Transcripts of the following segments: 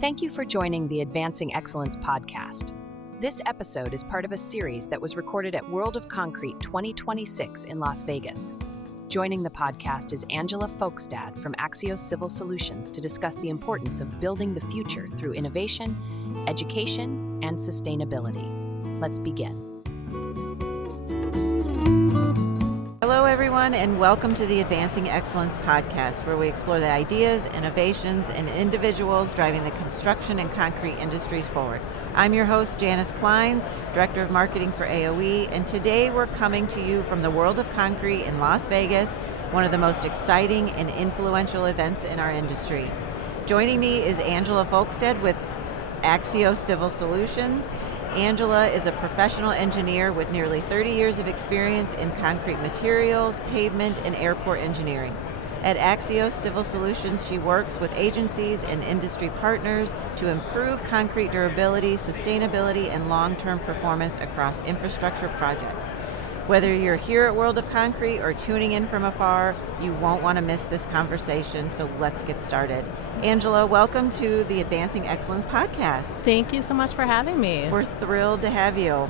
Thank you for joining the Advancing Excellence podcast. This episode is part of a series that was recorded at World of Concrete 2026 in Las Vegas. Joining the podcast is Angela Folkestad from Axios Civil Solutions to discuss the importance of building the future through innovation, education, and sustainability. Let's begin. Hello, everyone, and welcome to the Advancing Excellence podcast, where we explore the ideas, innovations, and individuals driving the construction and concrete industries forward. I'm your host, Janice Kleins, Director of Marketing for AOE, and today we're coming to you from the World of Concrete in Las Vegas, one of the most exciting and influential events in our industry. Joining me is Angela Folkestad with Axios Civil Solutions. Angela is a professional engineer with nearly 30 years of experience in concrete materials, pavement, and airport engineering. At Axios Civil Solutions, she works with agencies and industry partners to improve concrete durability, sustainability, and long-term performance across infrastructure projects. Whether you're here at World of Concrete or tuning in from afar, you won't want to miss this conversation, so let's get started. Angela, welcome to the Advancing Excellence podcast. Thank you so much for having me. We're thrilled to have you.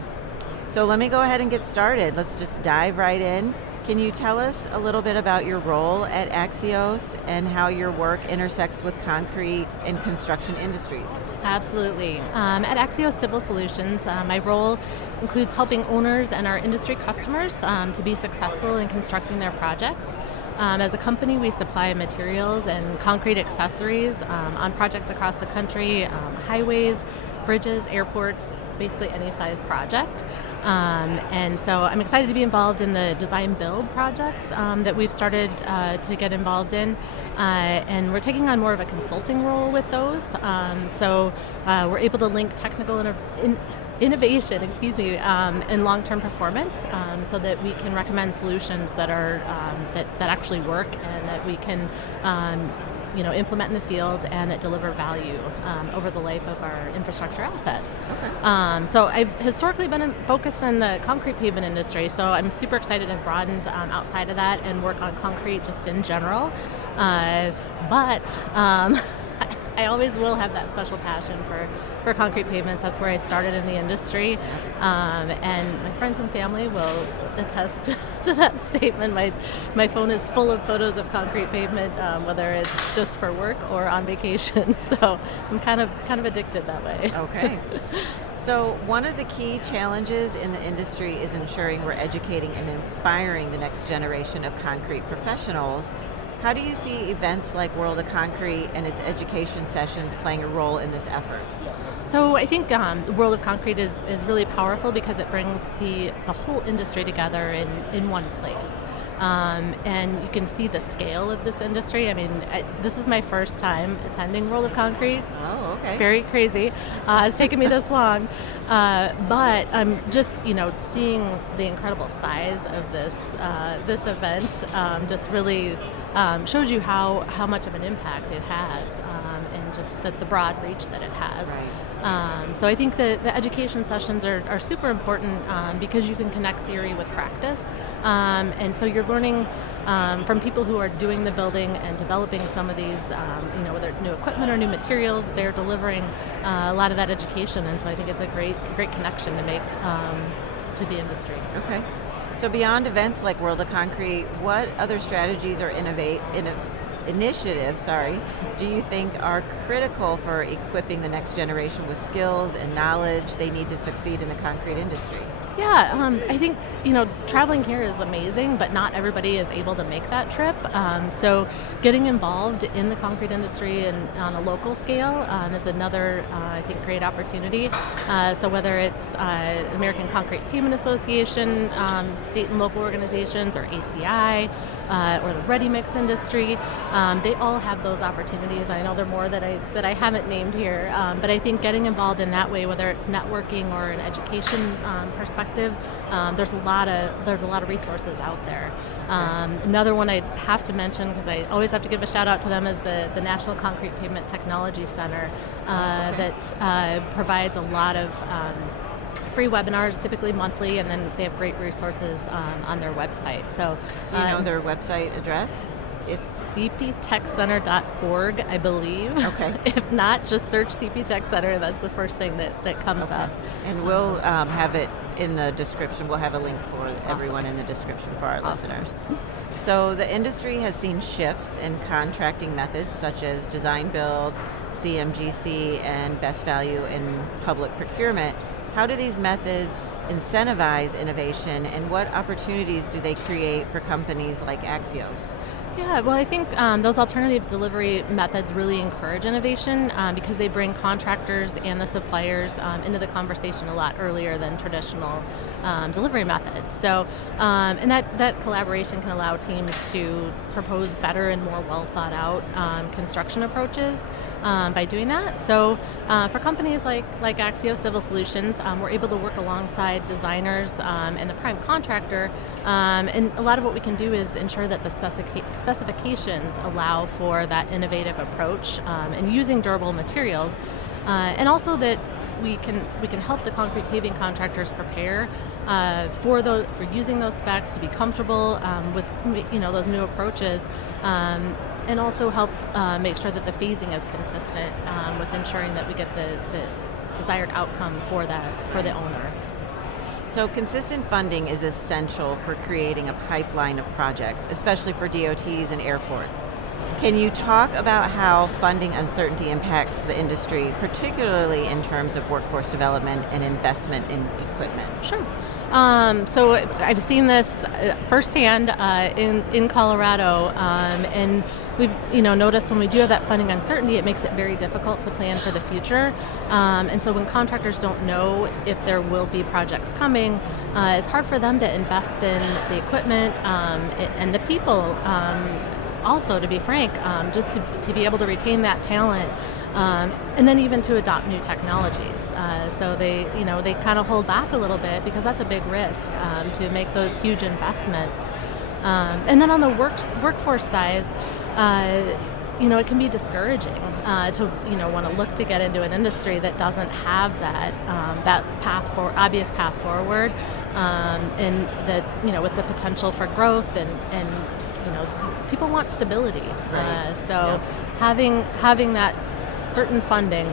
So let me go ahead and get started. Let's just dive right in. Can you tell us a little bit about your role at Axios and how your work intersects with concrete and construction industries? Absolutely. At Axios Civil Solutions, my role includes helping owners and our industry customers to be successful in constructing their projects. As a company, we supply materials and concrete accessories on projects across the country, highways, bridges, airports, basically any size project. And so I'm excited to be involved in the design build projects that we've started to get involved in. And we're taking on more of a consulting role with those. So we're able to link technical innovation, and long-term performance, so that we can recommend solutions that are that actually work and that we can implement in the field and that deliver value over the life of our infrastructure assets. Okay. So I've historically been focused on the concrete pavement industry, so I'm super excited to have broadened outside of that and work on concrete just in general. But I always will have that special passion for concrete pavements. That's where I started in the industry. And my friends and family will attest to that statement. My phone is full of photos of concrete pavement, whether it's just for work or on vacation. So I'm kind of addicted that way. Okay. So one of the key challenges in the industry is ensuring we're educating and inspiring the next generation of concrete professionals. How do you see events like World of Concrete and its education sessions playing a role in this effort? So I think World of Concrete is really powerful because it brings the whole industry together in one place. And you can see the scale of this industry. I mean, this is my first time attending World of Concrete. Oh, okay. Very crazy. It's taken me this long. But I'm just, seeing the incredible size of this event just really shows you how much of an impact it has, and just the broad reach that it has. Right. So I think the education sessions are super important because you can connect theory with practice. And so you're learning from people who are doing the building and developing some of these, whether it's new equipment or new materials, they're delivering a lot of that education. And so I think it's a great great connection to make to the industry. Okay. So beyond events like World of Concrete, what other strategies or initiatives do you think are critical for equipping the next generation with skills and knowledge they need to succeed in the concrete industry? Yeah, I think, traveling here is amazing, but not everybody is able to make that trip. So getting involved in the concrete industry and on a local scale is another, I think, great opportunity. So whether it's American Concrete Pavement Association, state and local organizations, or ACI, or the ready mix industry, they all have those opportunities. I know there are more that I haven't named here, but I think getting involved in that way, whether it's networking or an education perspective, there's a lot of resources out there. Another one I have to mention, because I always have to give a shout out to them, is the National Concrete Pavement Technology Center that provides a lot of free webinars, typically monthly, and then they have great resources on their website. So, do you know their website address? cptechcenter.org, I believe. Okay. If not, just search CP Tech Center. That's the first thing that comes up. And we'll have it in the description. We'll have a link for everyone in the description for our listeners. So the industry has seen shifts in contracting methods such as design build, CMGC, and best value in public procurement. How do these methods incentivize innovation, and what opportunities do they create for companies like Axios? Yeah, well, I think those alternative delivery methods really encourage innovation because they bring contractors and the suppliers into the conversation a lot earlier than traditional delivery methods. So, and that collaboration can allow teams to propose better and more well thought out construction approaches by doing that. So for companies like Axios Civil Solutions, we're able to work alongside designers and the prime contractor, and a lot of what we can do is ensure that the specifications allow for that innovative approach and using durable materials, and also that we can help the concrete paving contractors prepare for using those specs, to be comfortable with those new approaches, and also help make sure that the phasing is consistent with ensuring that we get the desired outcome for the owner. So consistent funding is essential for creating a pipeline of projects, especially for DOTs and airports. Can you talk about how funding uncertainty impacts the industry, particularly in terms of workforce development and investment in equipment? Sure. So I've seen this firsthand in Colorado, and we've noticed when we do have that funding uncertainty, it makes it very difficult to plan for the future. And so when contractors don't know if there will be projects coming, it's hard for them to invest in the equipment and the people. Also, to be frank, just to be able to retain that talent, and then even to adopt new technologies. So they kind of hold back a little bit because that's a big risk to make those huge investments. And then on the workforce side, it can be discouraging to want to look to get into an industry that doesn't have that obvious path forward, and that with the potential for growth and people want stability. Right. Having that certain funding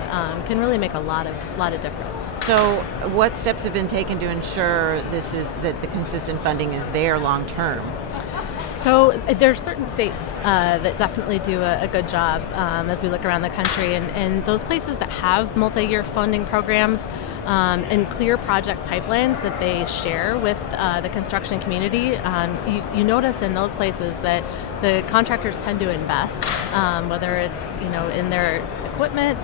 can really make a lot of difference. So what steps have been taken to ensure that the consistent funding is there long term? So there's certain states that definitely do a good job as we look around the country, and those places that have multi-year funding programs and clear project pipelines that they share with the construction community, you notice in those places that the contractors tend to invest, whether it's in their equipment,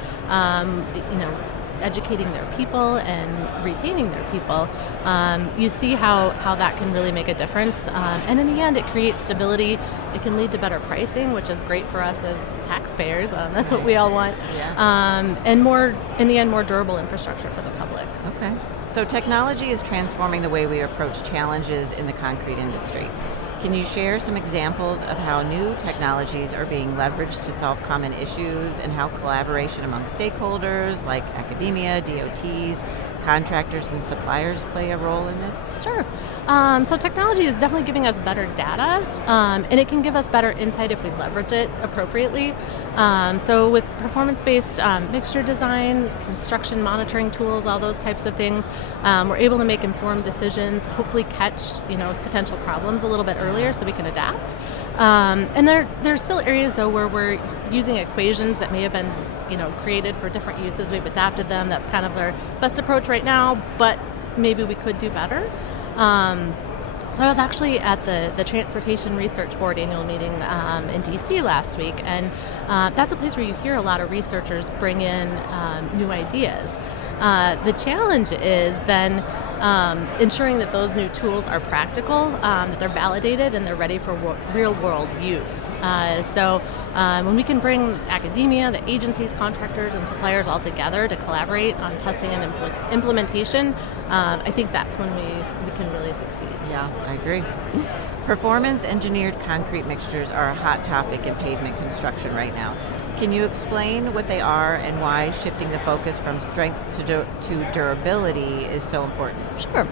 educating their people and retaining their people. You see how that can really make a difference, and in the end it creates stability. It can lead to better pricing, which is great for us as taxpayers. That's what we all want. Yes. And in the end more durable infrastructure for the public. Okay. So technology is transforming the way we approach challenges in the concrete industry. Can you share some examples of how new technologies are being leveraged to solve common issues, and how collaboration among stakeholders like academia, DOTs, contractors, and suppliers play a role in this? Sure. So technology is definitely giving us better data, and it can give us better insight if we leverage it appropriately. So with performance-based mixture design, construction monitoring tools, all those types of things, we're able to make informed decisions, hopefully catch potential problems a little bit earlier so we can adapt. And there's still areas though where we're using equations that may have been created for different uses. We've adapted them. That's kind of our best approach right now, but maybe we could do better. So I was actually at the Transportation Research Board annual meeting in DC last week, and that's a place where you hear a lot of researchers bring in new ideas. The challenge is then ensuring that those new tools are practical, that they're validated, and they're ready for real-world use. So when we can bring academia, the agencies, contractors, and suppliers all together to collaborate on testing and implementation, I think that's when we can really succeed. Yeah, I agree. Performance-engineered concrete mixtures are a hot topic in pavement construction right now. Can you explain what they are and why shifting the focus from strength to durability is so important? Sure.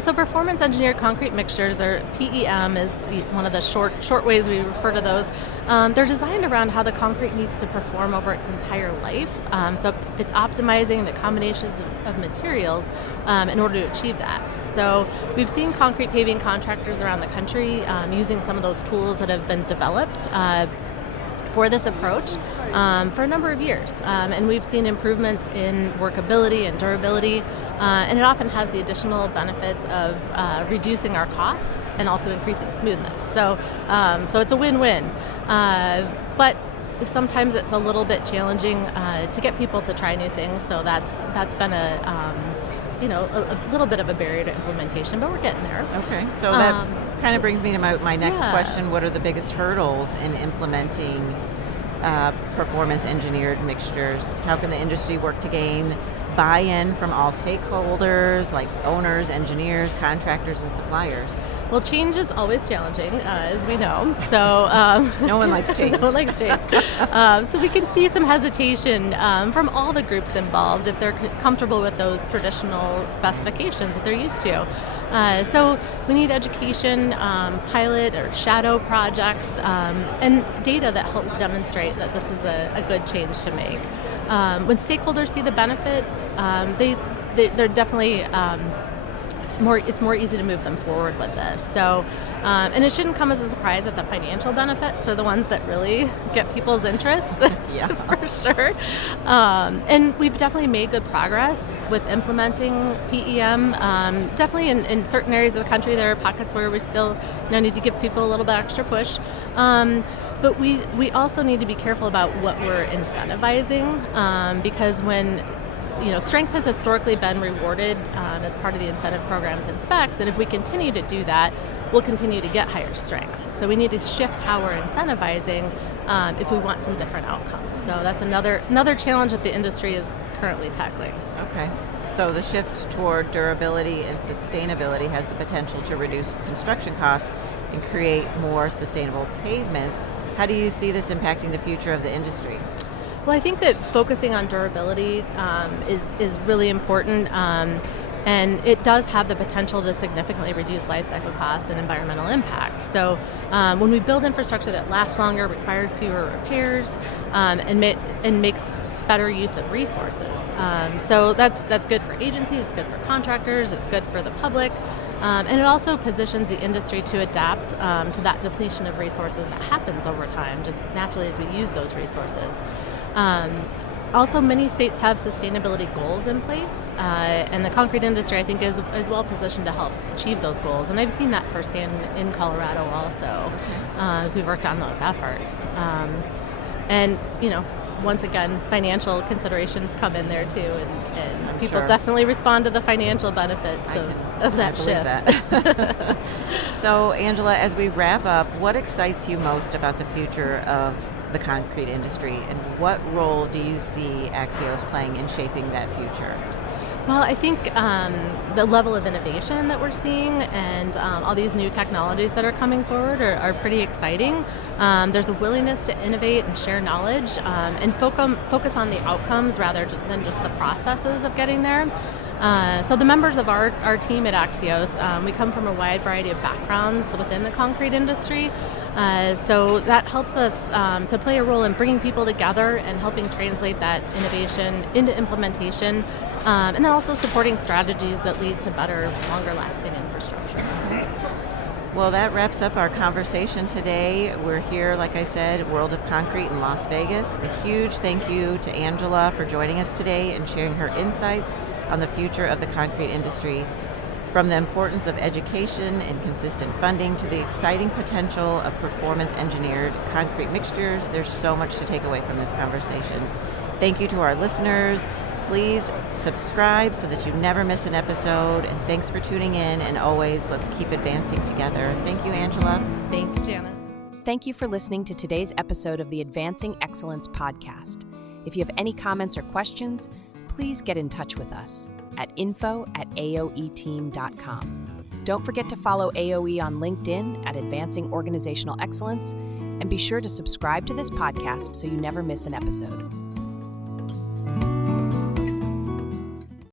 So performance engineered concrete mixtures, or PEM, is one of the short ways we refer to those. They're designed around how the concrete needs to perform over its entire life. So it's optimizing the combinations of materials in order to achieve that. So we've seen concrete paving contractors around the country using some of those tools that have been developed for this approach for a number of years. And we've seen improvements in workability and durability, and it often has the additional benefits of reducing our costs and also increasing smoothness. So it's a win-win. But sometimes it's a little bit challenging to get people to try new things, so that's been a little bit of a barrier to implementation, but we're getting there. Okay, so that kind of brings me to my next question. What are the biggest hurdles in implementing performance engineered mixtures? How can the industry work to gain buy-in from all stakeholders, like owners, engineers, contractors, and suppliers? Well, change is always challenging, as we know. So no one likes change. No one likes change. So we can see some hesitation from all the groups involved if they're comfortable with those traditional specifications that they're used to. So we need education, pilot or shadow projects, and data that helps demonstrate that this is a good change to make. When stakeholders see the benefits, they're definitely it's more easy to move them forward with this. So, and it shouldn't come as a surprise that the financial benefits are the ones that really get people's interest. Yeah, for sure. And we've definitely made good progress with implementing PEM. Definitely in certain areas of the country, there are pockets where we still need to give people a little bit extra push. But we also need to be careful about what we're incentivizing, because when strength has historically been rewarded as part of the incentive programs and specs, and if we continue to do that, we'll continue to get higher strength. So we need to shift how we're incentivizing if we want some different outcomes. So that's another challenge that the industry is currently tackling. Okay. So the shift toward durability and sustainability has the potential to reduce construction costs and create more sustainable pavements. How do you see this impacting the future of the industry? Well, I think that focusing on durability is really important, and it does have the potential to significantly reduce life cycle costs and environmental impact. So when we build infrastructure that lasts longer, requires fewer repairs, and makes better use of resources. So that's good for agencies, it's good for contractors, it's good for the public. And it also positions the industry to adapt to that depletion of resources that happens over time, just naturally as we use those resources. Also, many states have sustainability goals in place, and the concrete industry, I think, is well positioned to help achieve those goals. And I've seen that firsthand in Colorado also, as we've worked on those efforts. And once again, financial considerations come in there too, and people definitely respond to the financial benefits of that shift. That. So, Angela, as we wrap up, what excites you most about the future of the concrete industry, and what role do you see Axios playing in shaping that future? Well, I think the level of innovation that we're seeing and all these new technologies that are coming forward are pretty exciting. There's a willingness to innovate and share knowledge and focus on the outcomes rather than just the processes of getting there. So the members of our team at Axios, we come from a wide variety of backgrounds within the concrete industry. So that helps us to play a role in bringing people together and helping translate that innovation into implementation, and then also supporting strategies that lead to better, longer-lasting infrastructure. Well, that wraps up our conversation today. We're here, like I said, World of Concrete in Las Vegas. A huge thank you to Angela for joining us today and sharing her insights on the future of the concrete industry. From the importance of education and consistent funding to the exciting potential of performance-engineered concrete mixtures, there's so much to take away from this conversation. Thank you to our listeners. Please subscribe so that you never miss an episode, and thanks for tuning in, and always, let's keep advancing together. Thank you, Angela. Thank you, Janice. Thank you for listening to today's episode of the Advancing Excellence podcast. If you have any comments or questions, please get in touch with us at info@aoeteam.com. Don't forget to follow AOE on LinkedIn at Advancing Organizational Excellence And be sure to subscribe to this podcast so you never miss an episode.